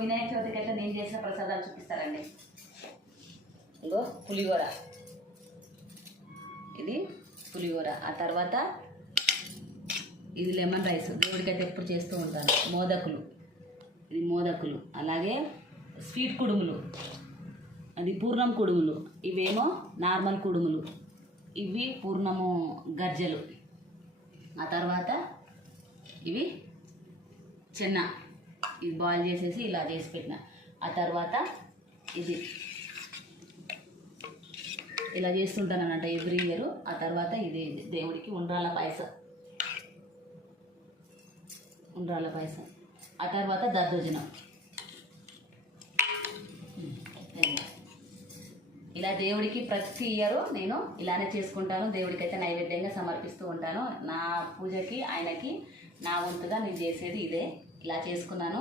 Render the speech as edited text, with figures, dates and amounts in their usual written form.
వినాయక చవితికి అయితే నేను చేసిన ప్రసాదాలు చూపిస్తారండి. ఇగో పులిహోర, ఇది పులిహోర. ఆ తర్వాత ఇది లెమన్ రైస్, దేవుడికి అయితే ఎప్పుడు చేస్తూ ఉంటాను. మోదకులు, ఇది మోదకులు. అలాగే స్వీట్ కుడుములు, అది పూర్ణం కుడుములు. ఇవేమో నార్మల్ కుడుములు, ఇవి పూర్ణము గజ్జలు. ఆ తర్వాత ఇవి చెన్న, ఇది బాయిల్ చేసేసి ఇలా చేసి పెట్టిన. ఆ తర్వాత ఇది ఇలా చేస్తుంటాను అన్నమాట ఎవ్రీ ఇయర్. ఆ తర్వాత ఇది దేవుడికి ఉండ్రాల పాయసం. ఆ తర్వాత దద్దోజనం. ఇలా దేవుడికి ప్రతి ఇయర్ నేను ఇలానే చేసుకుంటాను. దేవుడికి అయితే నైవేద్యంగా సమర్పిస్తూ ఉంటాను. నా పూజకి ఆయనకి నా వంతుగా నేను చేసేది ఇదే. ఇలా చేసుకున్నాను.